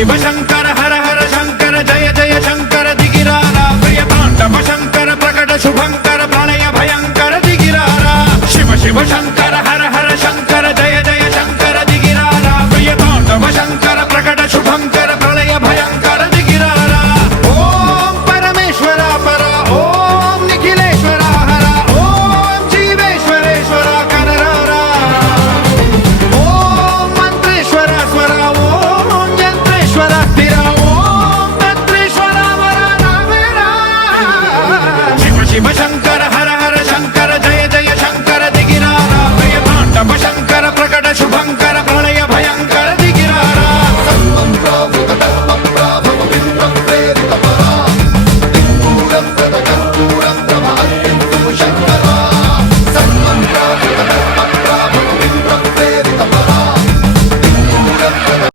शिव शंकर हर हर शंकर जय जय शंकर दिगिरारा प्रिय तांडव शंकर प्रकट शुभंकर प्रणय भयंकर दिगिरारा शिव शिव शंकर